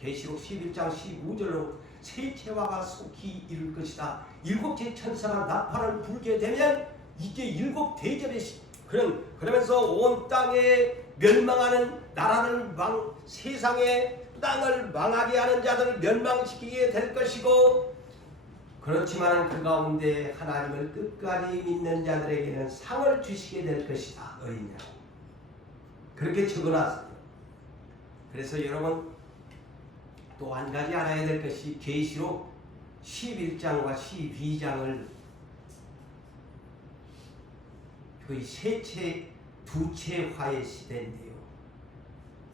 계시록 11장 15절로 셋째 화가 속히 이룰 것이다. 일곱째 천사가 나팔을 불게 되면 이게 일곱 대접의 그러면서 온 땅에 멸망하는 나라를 세상에 땅을 망하게 하는 자들을 멸망시키게 될 것이고 그렇지만 그 가운데 하나님을 끝까지 믿는 자들에게는 상을 주시게 될 것이다. 어린 양 그렇게 적어놨어요. 그래서 여러분 또 한 가지 알아야 될 것이 계시록 11장과 12장을 거의 두채 화의 시대인데요.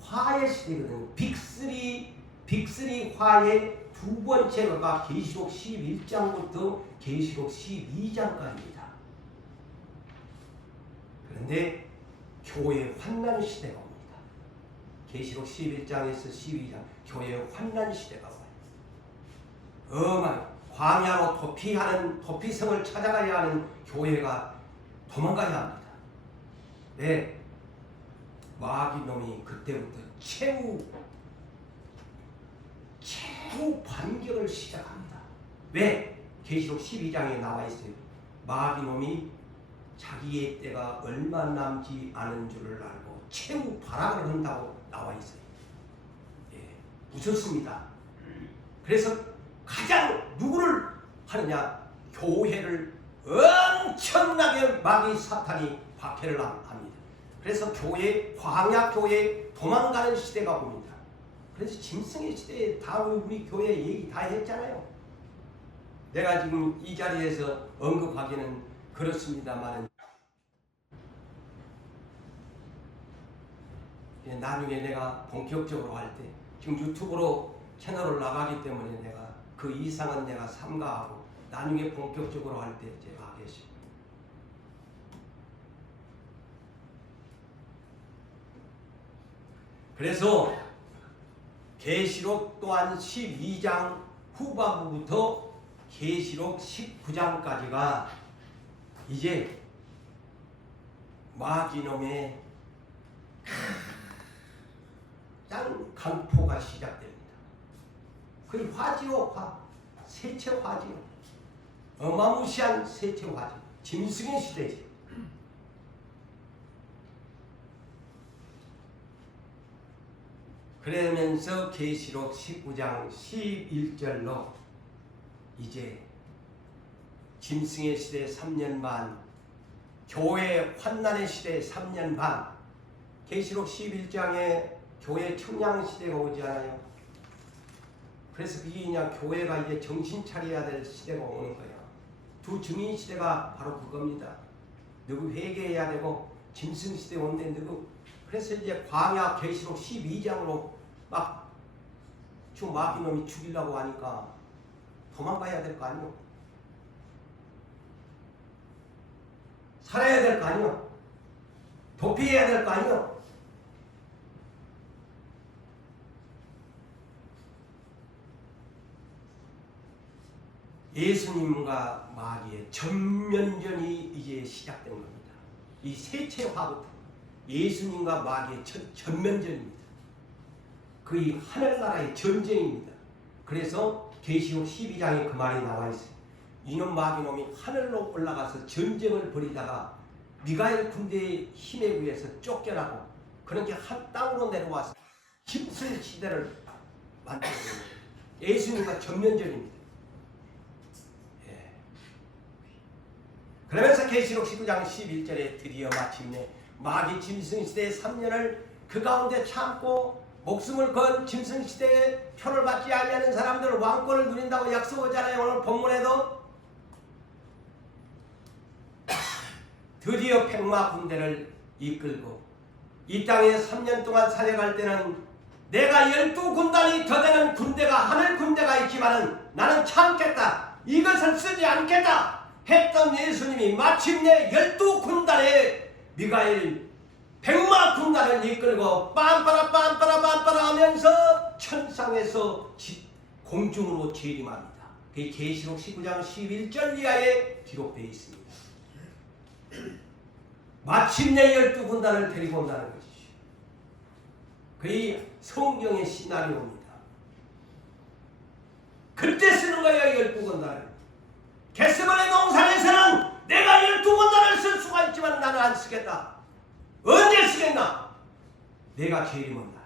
화의 시대거든요. 빅3 화의 두 번째가 계시록 11장부터 계시록 12장까지입니다. 그런데 교회 환난 시대가 옵니다. 계시록 11장에서 12장 교회 환난 시대가 와요. 광야로 도피성을 찾아가야 하는 교회가 도망가야 합니다. 네, 마귀 놈이 그때부터 최후 반격을 시작합니다. 왜? 계시록 12장에 나와 있어요. 마귀 놈이 자기의 때가 얼마 남지 않은 줄을 알고 최후 발악을 한다고 나와 있어요. 예, 무섭습니다. 그래서 가장 누구를 하느냐? 교회를 엄청나게 마귀 사탄이 박해를 합니다. 그래서 광야 교회 도망가는 시대가 옵니다. 그래서 짐승의 시대에 다 우리 교회 얘기 다 했잖아요. 내가 지금 이 자리에서 언급하기는 그렇습니다만 나중에 내가 본격적으로 할 때 지금 유튜브로 채널을 나가기 때문에 내가 그 이상은 내가 삼가하고 나중에 본격적으로 할 때 제가 하겠습니다. 그래서 계시록 또한 12장 후반부부터 계시록 19장까지가 이제 마귀놈의 짱 강포가 시작됩니다. 그 화지요, 세체 화지요. 어마무시한 세체 화지. 짐승의 시대지. 그러면서 계시록 19장 11절로 이제 짐승의 시대 3년 반, 교회 환난의 시대 3년 반, 계시록 11장에 교회 청량 시대가 오지 않아요? 그래서 그게 그냥 교회가 이제 정신 차려야 될 시대가 오는 거예요. 두 증인 시대가 바로 그겁니다. 누구 회개해야 되고 짐승 시대 온데 누구. 그래서 이제 광야 계시록 12장으로 막 마귀놈이 죽이려고 하니까 도망가야 될 거 아니요? 살아야 될 거 아니요? 도피해야 될 거 아니요? 예수님과 마귀의 전면전이 이제 시작된 겁니다. 이 세체화부터 예수님과 마귀의 전면전입니다. 거의 하늘나라의 전쟁입니다. 그래서 계시록 12장에 그 말이 나와 있어요. 이놈 마귀놈이 하늘로 올라가서 전쟁을 벌이다가 미가엘 군대의 힘에 의해서 쫓겨나고 그런 게 땅으로 내려와서 힘쓸 시대를 만들었습니다. 예수님과 전면전입니다. 그러면서 계시록 19장 11절에 드디어 마침내 마귀 짐승시대의 3년을 그 가운데 참고 목숨을 건 짐승시대의 표를 받지 아니하는 사람들은 왕권을 누린다고 약속하잖아요. 오늘 본문에도 드디어 백마 군대를 이끌고 이 땅에 3년 동안 사역할 때는 내가 12군단이 더 되는 군대가 하늘 군대가 있지만은 나는 참겠다. 이것을 쓰지 않겠다. 했던 예수님이 마침내 12군단의 미가엘 백마 군단을 이끌고 빰빠라 하면서 천상에서 공중으로 재림합니다. 그게 계시록 19장 11절 이하에 기록되어 있습니다. 마침내 12군단을 데리고 온다는 것이죠. 그게 성경의 시나리오입니다. 그때 쓰는 거예요. 12군단을. 겟세마네 동산에서는 내가 12군단을 쓸 수가 있지만 나는 안 쓰겠다. 언제 쓰겠나? 내가 재림한다.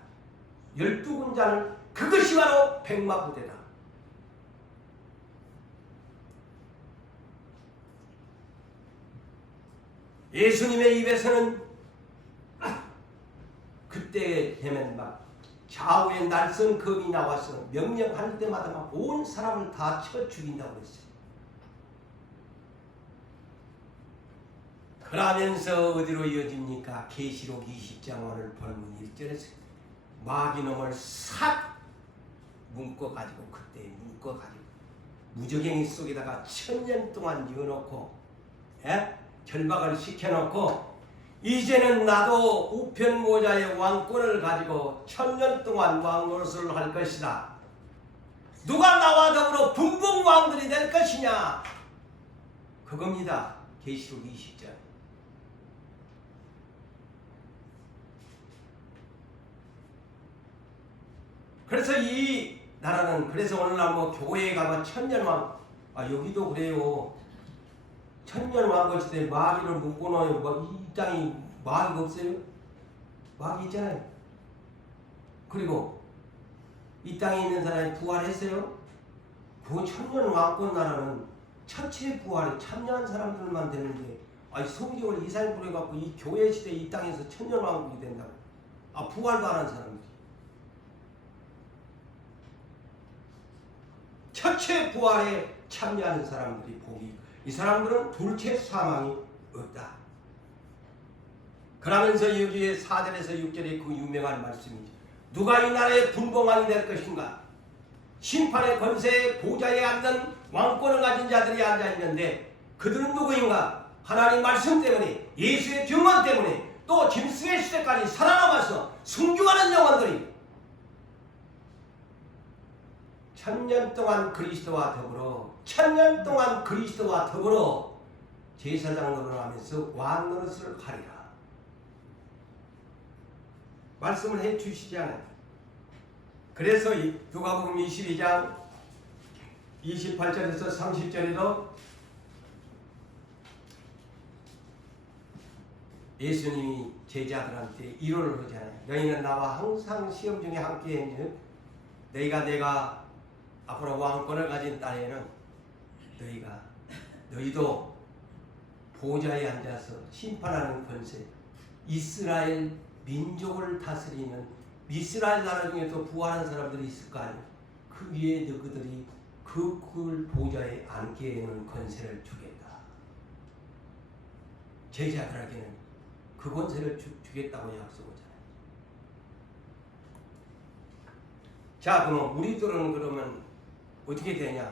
12군단을 그것이 바로 백마 부대다. 예수님의 입에서는 그때 되면 막 좌우에 날선 검이 나와서 명령할 때마다 막 온 사람을 다 쳐 죽인다고 그랬어요. 그러면서 어디로 이어집니까? 계시록 20장 오늘 본문 1절에서 마귀놈을 싹 묶어가지고 그때 묶어가지고 무저갱이 속에다가 1000년 동안 넣어놓고 결박을 시켜놓고 이제는 나도 우편 모자의 왕권을 가지고 1000년 동안 왕노릇을 할 것이다. 누가 나와 더불어 분봉왕들이 될 것이냐? 그겁니다. 계시록 20장. 그래서 이 나라는 그래서 오늘날 뭐 교회에 가면 천년왕 여기도 그래요. 천년왕국 시대에 마귀를 묶어놓아요. 뭐 이 땅이 마귀가 없어요? 마귀 있잖아요. 그리고 이 땅에 있는 사람이 부활했어요? 그 천년왕국 나라는 천체 부활에 참여한 사람들만 되는데 성경을 이사에 뿌려갖고 이 교회 시대 이 땅에서 천년왕국이 된다고. 부활도 안 한 사람이지. 첫째 부활에 참여하는 사람들이 복이 이 사람들은 둘째 사망이 없다. 그러면서 여기에 4절에서 6절에 그 유명한 말씀이죠. 누가 이 나라의 분봉왕이 될 것인가? 심판의 권세의 보좌에 앉는 왕권을 가진 자들이 앉아있는데 그들은 누구인가? 하나님 말씀 때문에 예수의 증언 때문에 또 짐승의 시대까지 살아남아서 순교하는 영혼들이 1000년 동안 그리스도와 더불어 1000년 동안 그리스도와 더불어 제사장 노릇을 하면서 왕 노릇을 하리라. 말씀을 해주시지 않아요. 그래서 누가복음 22장 28절에서 30절에도 예수님이 제자들한테 위로를 하잖아요. 너희는 나와 항상 시험 중에 함께 했는 내가 앞으로 왕권을 가진 땅에는 너희도 보좌에 앉아서 심판하는 권세, 이스라엘 민족을 다스리는 이스라엘 나라 중에서 부활한 사람들이 있을 거 아니에요. 그 위에 너희들이 그 보좌에 앉게 하는 권세를 주겠다. 제자들에게는 그 권세를 주겠다고 약속하잖아요. 자, 그럼 우리들은 그러면 어떻게 되냐?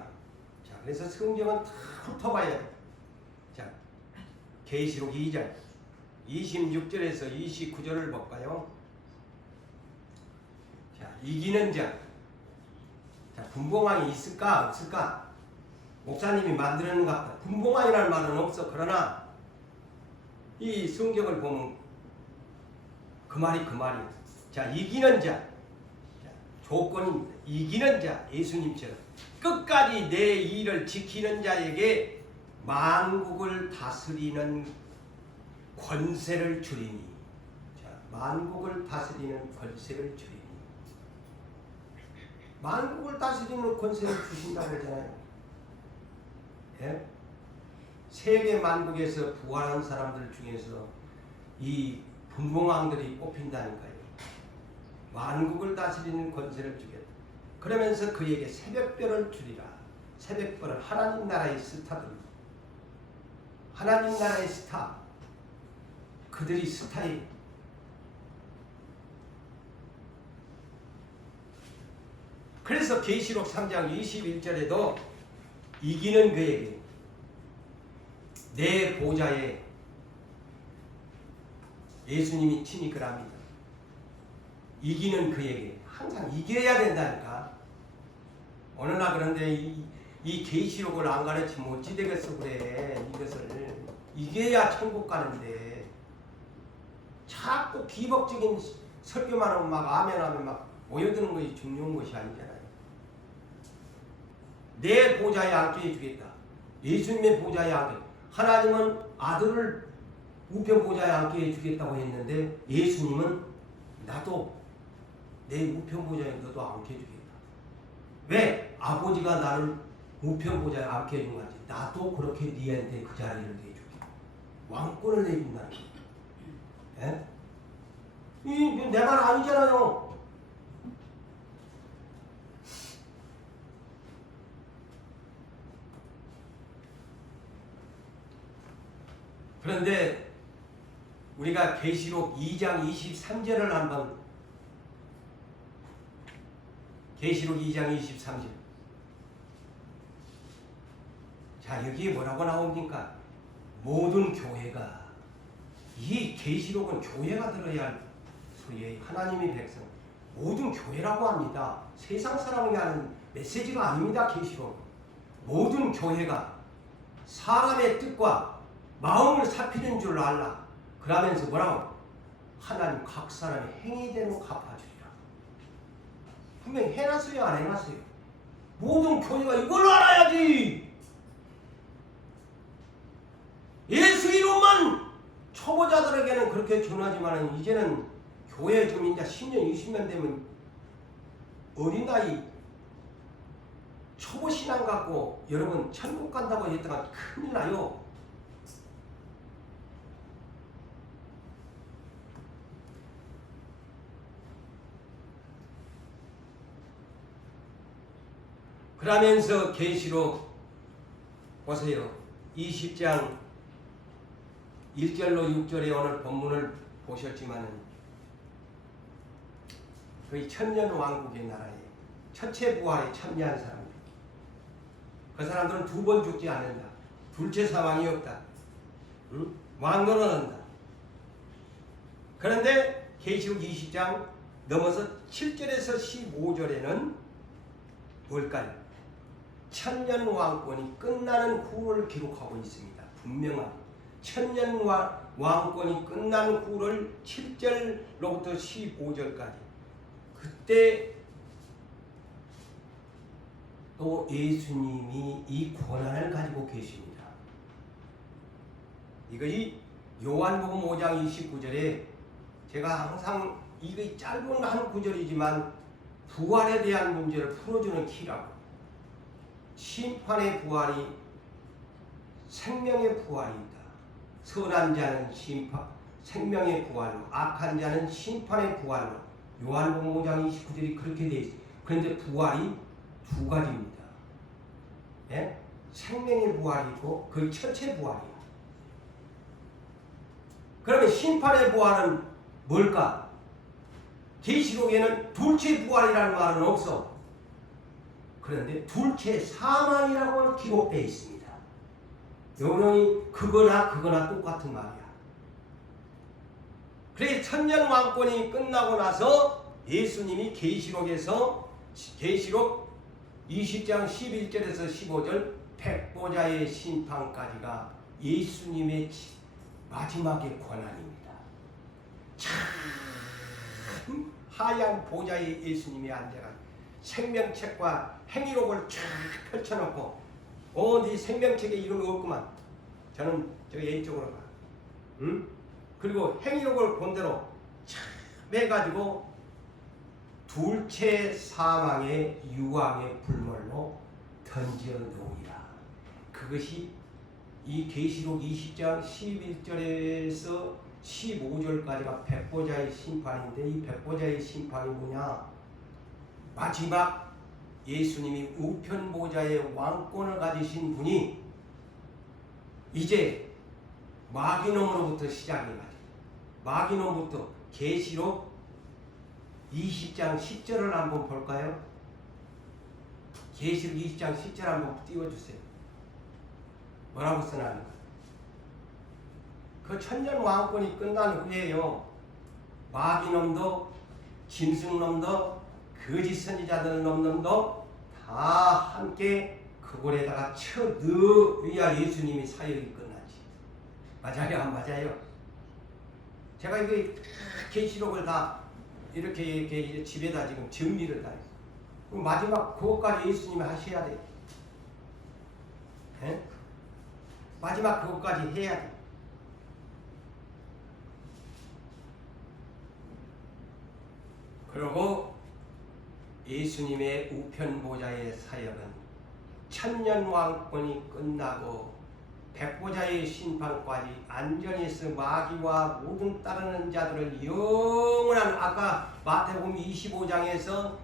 자, 그래서 성경은 다 훑어봐야 돼. 자, 계시록 2장 26절에서 29절을 볼까요? 자, 이기는 자. 자, 분봉왕이 있을까 없을까? 목사님이 만드는 것 같다. 분봉왕이라는 말은 없어. 그러나 이 성경을 보면 그 말이에요. 자, 이기는 자. 자, 조건입니다. 이기는 자, 예수님처럼 끝까지 내 일을 지키는 자에게 만국을 다스리는 권세를 주리니. 자, 만국을 다스리는 권세를 주리니. 만국을 다스리는 권세를 주신다고 했잖아요. 예? 세계 만국에서 부활한 사람들 중에서 이 분봉왕들이 뽑힌다니까요. 만국을 다스리는 권세를 주겠다. 그러면서 그에게 새벽별을 주리라. 새벽별은 하나님 나라의 스타들입니다. 하나님 나라의 스타. 그들이 스타예요. 그래서 계시록 3장 21절에도 이기는 그에게 내 보좌에 예수님이 친히 그럽니다. 이기는 그에게 항상 이겨야 된다니까. 어느 날 그런데 이 계시록을 안 가르치면 어찌 되겠어 그래. 이것을 이겨야 천국 가는데 자꾸 기복적인 설교만 하면 막 아멘 막 모여드는 것이 중요한 것이 아니잖아요. 내 보좌에 앉게 해주겠다. 예수님의 보좌에 앉게. 하나님은 아들을 우편 보좌에 앉게 해주겠다고 했는데 예수님은 나도 내 우편 보좌에 너도 앉게 해주겠다. 왜? 아버지가 나를 우편 보좌에 앉게 해준 거지. 나도 그렇게 니한테 그 자리를 내줄게. 왕권을 내준다는 거야. 예? 내 말 아니잖아요. 그런데 우리가 계시록 2장 23절을 한번 계시록 2장 23절. 자, 여기에 뭐라고 나옵니까? 모든 교회가, 이 계시록은 교회가 들어야 할 소리예요. 하나님의 백성, 모든 교회라고 합니다. 세상 사람이 하는 메시지가 아닙니다. 계시록. 모든 교회가 사람의 뜻과 마음을 살피는 줄 알라. 그러면서 뭐라고? 하나님 각 사람의 행위대로 갚아주리라. 분명히 해놨어요, 안 해놨어요? 모든 교회가 이걸로 알아야지. 예수 이름만 초보자들에게는 그렇게 전하지만 이제는 교회 좀 이제 10년, 20년 되면 어린아이 초보 신앙 갖고 여러분 천국 간다고 했다가 큰일 나요. 그러면서 계시록 보세요. 20장 1절로 6절에 오늘 본문을 보셨지만은 거의 천년 왕국의 나라에 첫째 부활에 참여한 사람들. 그 사람들은 두 번 죽지 않는다. 둘째 사망이 없다. 응? 왕노는 한다. 그런데 계시록 20장 넘어서 7절에서 15절에는 뭘까요? 천년 왕권이 끝나는 후를 기록하고 있습니다. 분명한 천년 왕권이 끝나는 후를 7절로부터 15절까지. 그때 또 예수님이 이 권한을 가지고 계십니다. 이 요한복음 5장 29절에 제가 항상 이거 짧은 한 구절이지만 부활에 대한 문제를 풀어주는 키라고. 심판의 부활이 생명의 부활이다. 선한 자는 생명의 부활로, 악한 자는 심판의 부활로. 요한복음 5장 29절이 그렇게 되어 있어요. 그런데 부활이 두 가지입니다. 예? 생명의 부활이 있고 그 첫째 부활이에요. 그러면 심판의 부활은 뭘까? 계시록에는 둘째 부활이라는 말은 없어. 그런데 둘째 사망이라고 기록되어 있습니다. 요런이 그거나 똑같은 말이야. 그래서 천년 왕권이 끝나고 나서 예수님이 계시록 20장 11절에서 15절 백보자의 심판까지가 예수님의 마지막의 권한입니다. 참 하얀 보좌에 예수님이 앉아가 생명책과 행위록을 쫙 펼쳐놓고 네 생명책에 이름이 없구만. 저는 저 A쪽으로 가. 응? 그리고 행위록을 본대로 참 해가지고 둘째 사망의 유황의 불물로 던져 놓으리라. 그것이 이 계시록 20장 11절에서 15절까지가 백보자의 심판인데, 이 백보자의 심판이 뭐냐? 마지막 예수님이 우편보좌의 왕권을 가지신 분이 이제 마귀놈으로부터 시작해가지고 마귀놈부터 계시록 20장 10절을 한번 볼까요? 계시록 20장 10절 한번 띄워주세요. 뭐라고 써놨는가? 그 천년 왕권이 끝난 후에요, 마귀놈도 짐승놈도 거짓 선지자들 놈놈도 다 함께 그 골에다가 쳐넣어야 예수님이 사역이 끝나지. 맞아요, 안 맞아요? 제가 이거 계시록을 다 이렇게 집에다 지금 정리를 다 했어요. 마지막 그것까지 예수님이 하셔야 돼. 에? 마지막 그것까지 해야 돼. 그리고 예수님의 우편보좌의 사역은 천년 왕권이 끝나고 백보자의 심판까지 안전에서 마귀와 모든 따르는 자들을 영원한, 아까 마태복음 25장에서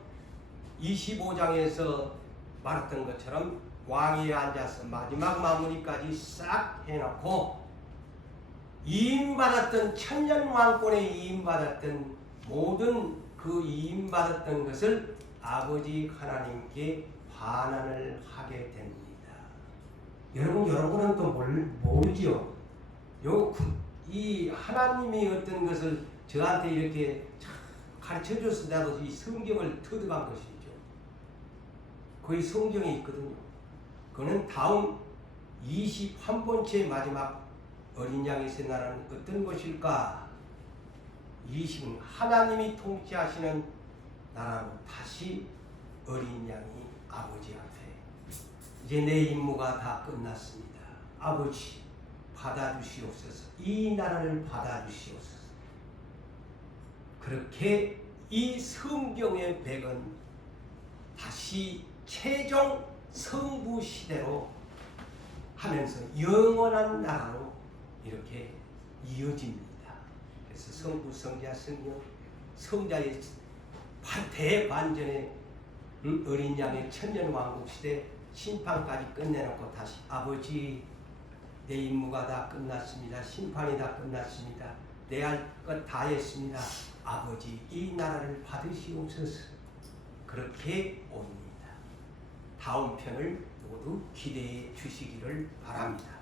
말했던 것처럼 왕위에 앉아서 마지막 마무리까지 싹 해놓고 이임받았던 천년왕권에 이임받았던 모든 그 이임받았던 것을 아버지 하나님께 환원을 하게 됩니다. 여러분은 또 모르지요. 이 하나님이 어떤 것을 저한테 이렇게 가르쳐 줘서 나도 이 성경을 터득한 것이죠. 거의 성경에 있거든요. 그는 다음 21번째 마지막 어린 양의 나라는 어떤 것일까? 20은 하나님이 통치하시는 나라로 다시 어린 양이 아버지 앞에 이제 내 임무가 다 끝났습니다. 아버지 받아주시옵소서. 이 나라를 받아주시옵소서. 그렇게 이 성경의 백은 다시 최종 성부 시대로 하면서 영원한 나라로 이렇게 이어집니다. 그래서 성부, 성자, 성령, 성자의 대반전의 어린 양의 천년왕국 시대 심판까지 끝내놓고 다시 아버지 내 임무가 다 끝났습니다. 심판이 다 끝났습니다. 내 할 것 다 했습니다. 아버지 이 나라를 받으시옵소서. 그렇게 옵니다. 다음 편을 모두 기대해 주시기를 바랍니다.